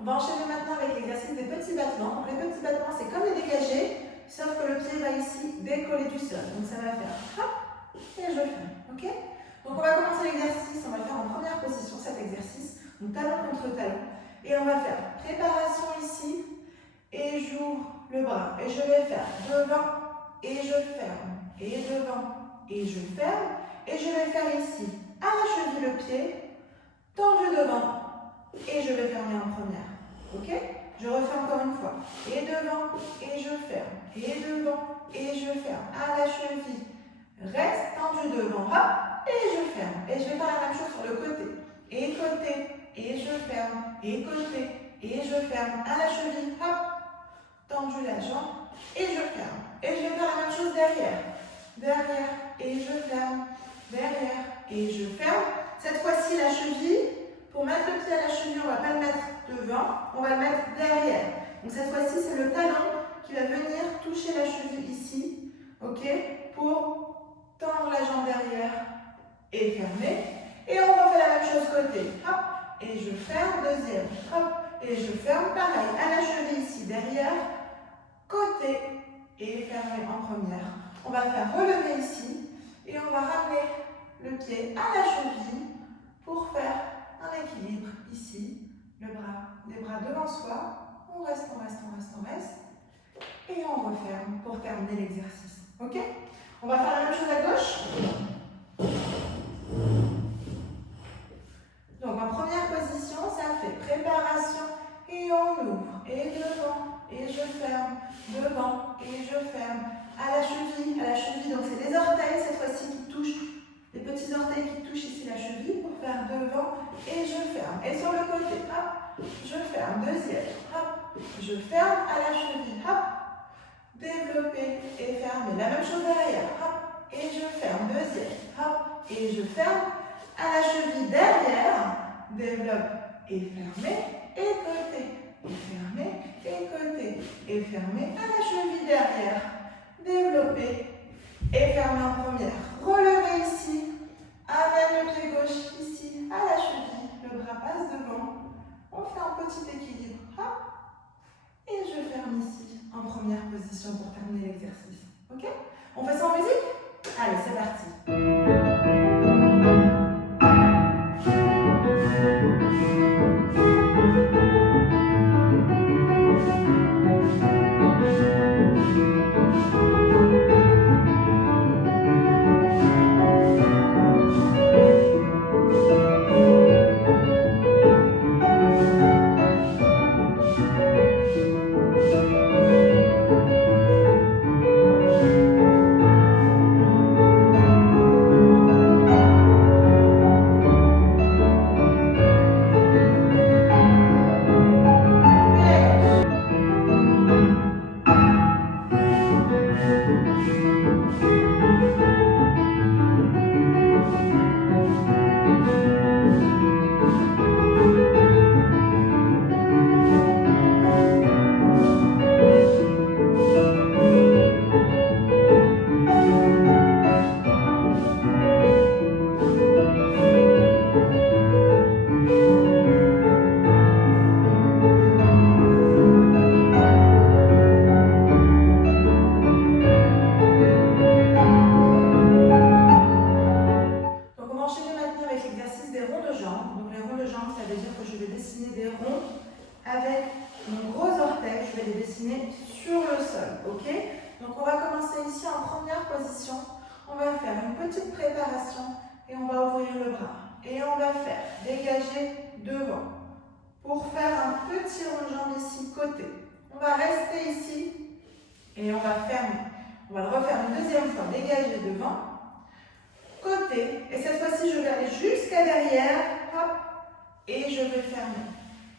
On va enchaîner maintenant avec l'exercice des petits battements. Donc les petits battements, c'est comme les dégagés, sauf que le pied va ici décoller du sol. Donc ça va faire hop et je ferme. Ok? Donc on va commencer l'exercice, on va le faire en première position cet exercice. Donc talon contre talon. Et on va faire préparation ici et j'ouvre le bras. Et je vais faire devant et je ferme. Et devant et je ferme. Et je vais faire ici à la cheville le pied, tendu devant et je vais fermer en première. Ok? Je refais encore une fois. Et devant et je ferme. Et devant et je ferme. À la cheville. Reste tendu devant. Hop. Et je ferme. Et je vais faire la même chose sur le côté. Et côté. Et je ferme. Et côté. Et je ferme. À la cheville. Hop. Tendu la jambe. Et je ferme. Et je vais faire la même chose derrière. Derrière. Et je ferme. Derrière. Et je ferme. Cette fois-ci, la cheville. Pour mettre le pied à la cheville, on ne va pas le mettre devant, on va le mettre derrière. Donc cette fois-ci, c'est le talon qui va venir toucher la cheville ici, ok, pour tendre la jambe derrière et fermer. Et on refait la même chose côté. Hop, et je ferme, deuxième. Hop, et je ferme, pareil, à la cheville ici, derrière, côté et fermer en première. On va faire relever ici et on va ramener le pied à la cheville pour faire un équilibre ici, les bras devant soi, on reste, on reste, on reste, on reste, et on referme pour terminer l'exercice. Ok? On va faire la même chose à gauche. Donc en première position, ça fait préparation et on ouvre, et devant, et je ferme, devant, et je ferme, à la cheville, donc c'est les orteils cette fois-ci qui touchent. Les petits orteils qui touchent ici la cheville pour faire devant et je ferme. Et sur le côté, hop, je ferme. Deuxième, hop, je ferme à la cheville, hop, développer et fermer. La même chose derrière, hop, et je ferme. Deuxième, hop, et je ferme à la cheville derrière, développe et fermer, et côté, et fermer, et côté, et fermer à la cheville derrière, développer et fermer en première. Relevez ici, amène le pied gauche ici à la cheville, le bras passe devant, on fait un petit équilibre, hop, et je ferme ici en première position pour terminer l'exercice. Ok? On fait ça en musique? Allez, c'est parti. Avec mon gros orteil, je vais les dessiner sur le sol, ok? Donc on va commencer ici en première position. On va faire une petite préparation et on va ouvrir le bras. Et on va faire dégager devant pour faire un petit rond de jambe ici côté. On va rester ici et on va fermer. On va le refaire une deuxième fois, dégager devant, côté. Et cette fois-ci, je vais aller jusqu'à derrière, hop, et je vais fermer.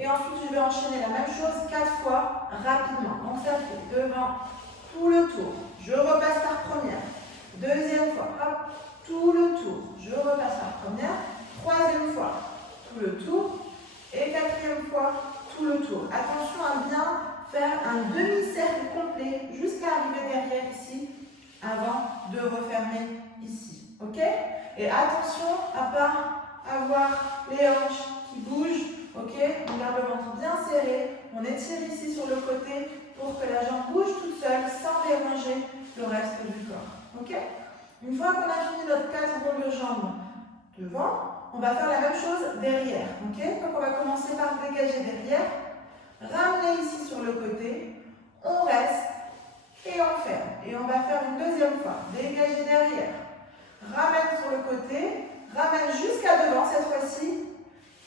Et ensuite, je vais enchaîner la même chose 4 fois rapidement. Donc, ça fait devant, tout le tour. Je repasse par première. Deuxième fois, hop, tout le tour. Je repasse par première. Troisième fois, tout le tour. Et quatrième fois, tout le tour. Attention à bien faire un demi-cercle complet jusqu'à arriver derrière ici, avant de refermer ici. Ok? Et attention à ne pas avoir les hanches qui bougent. Ok, on garde le ventre bien serré. On étire ici sur le côté pour que la jambe bouge toute seule sans déranger le reste du corps. Ok? Une fois qu'on a fini notre 4 ronds de jambes devant, on va faire la même chose derrière. Ok? Donc on va commencer par dégager derrière, ramener ici sur le côté, on reste et on ferme. Et on va faire une deuxième fois. Dégager derrière, ramène sur le côté, ramène jusqu'à devant cette fois-ci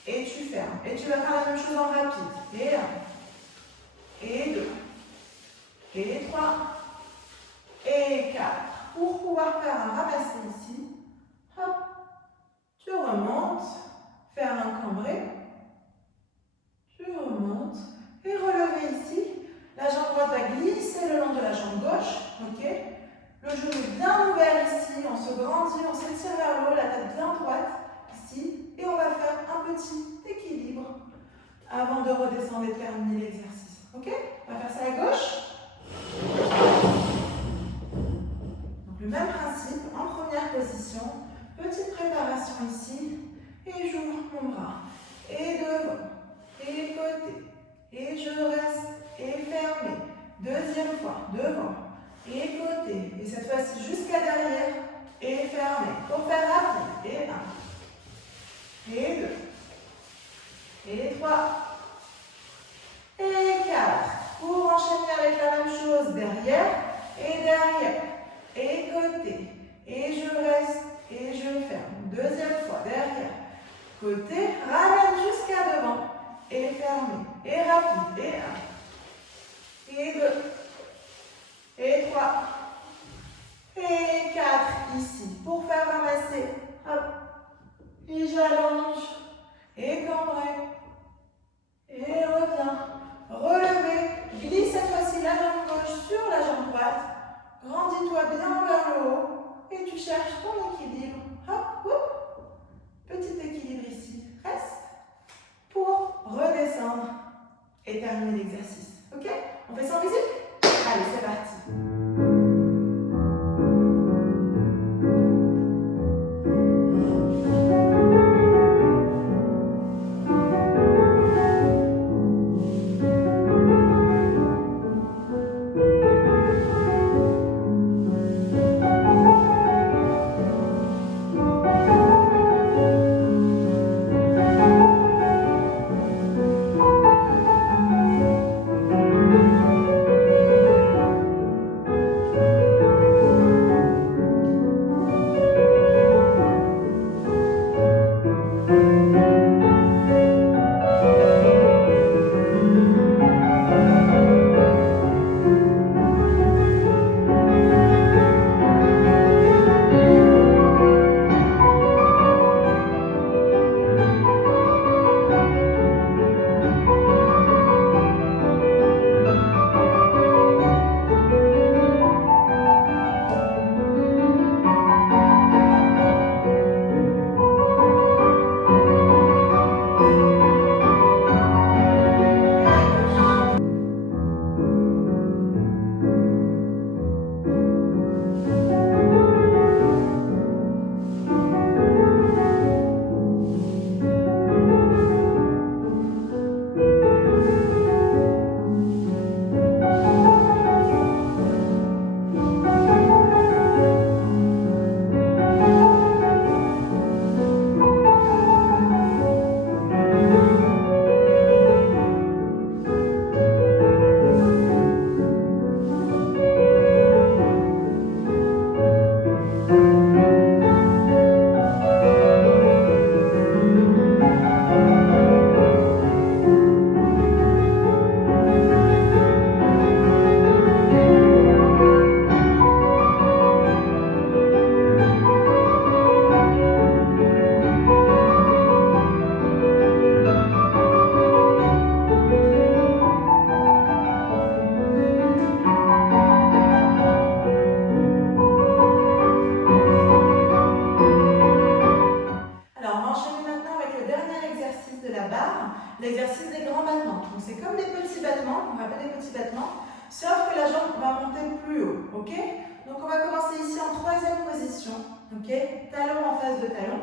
et tu fermes. Et tu vas faire la même chose en rapide. Et 1, et 2, et 3, et 4. Pour pouvoir faire un ramassé ici, hop, tu remontes, faire un cambré, tu remontes et relever ici. La jambe droite va glisser le long de la jambe gauche, ok? Le genou bien ouvert ici, on se grandit, on s'étire vers le haut, la tête bien droite ici, et on va faire un petit équilibre avant de redescendre et terminer l'exercice, ok? On va faire ça à gauche. Donc le même principe, en première position, petite préparation ici, et j'ouvre mon bras, et devant, et côté, et je reste, et fermé. Deuxième fois, devant, et côté, et cette fois-ci jusqu'à derrière, et fermé. Pour faire rapide, et 1, et 2, et 3, et 4. Pour enchaîner avec la même chose, derrière, et côté, et je reste, et je ferme. Deuxième fois, derrière, côté, ramène jusqu'à devant, et fermé, et rapide, et 1, et 2, et 3, et 4, ici, pour faire ramasser, hop, et j'allonge, et cambré, et reviens, relever, glisse cette fois-ci la jambe gauche sur la jambe droite, grandis-toi bien vers le haut, et tu cherches ton équilibre, hop, hop, petit équilibre ici, reste, pour redescendre et terminer l'exercice, ok? On fait ça en musique? Allez, c'est parti. L'exercice des grands battements. Donc c'est comme des petits battements, on rappelle des petits battements, sauf que la jambe va monter plus haut, ok? Donc on va commencer ici en troisième position, ok? Talon en face de talon,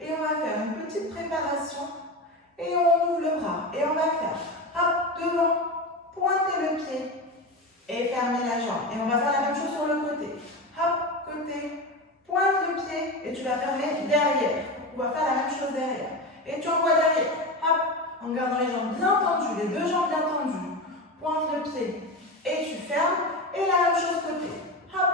et on va faire une petite préparation, et on ouvre le bras, et on va faire hop, devant, pointez le pied et fermez la jambe. Et on va faire la même chose sur le côté. Hop, côté, pointe le pied et tu vas fermer derrière. On va faire la même chose derrière. Et tu envoies derrière. Hop, en gardant les jambes bien tendues, les deux jambes bien tendues. Pointe le pied et tu fermes. Et la même chose côté. Hop,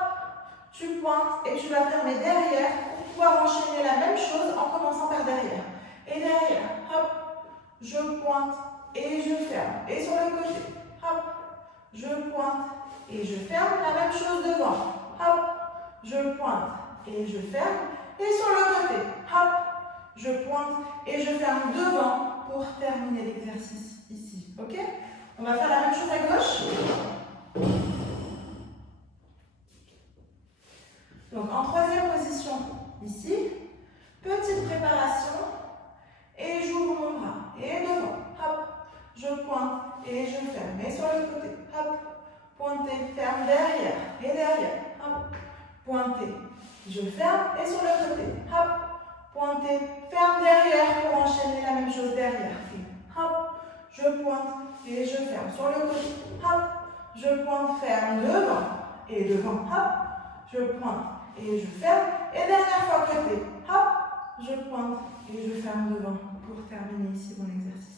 tu pointes et tu vas fermer derrière pour pouvoir enchaîner la même chose en commençant par derrière. Et derrière, hop, je pointe et je ferme. Et sur le côté, hop, je pointe et je ferme. La même chose devant. Hop, je pointe et je ferme. Et sur le côté, hop, je pointe et je ferme devant pour terminer l'exercice ici. Ok? On va faire la même chose à gauche. Donc en troisième position ici, petite préparation et j'ouvre mon bras et devant, hop, je pointe et je ferme. Et sur le côté, hop, pointez, ferme derrière et derrière, hop, pointez, je ferme et sur le côté, hop, pointez, ferme derrière pour enchaîner la même chose derrière. Hop, je pointe et je ferme. Sur le côté, hop, je pointe, ferme devant et devant, hop, je pointe et je ferme. Et dernière fois côté, hop, je pointe et je ferme devant pour terminer ici mon exercice.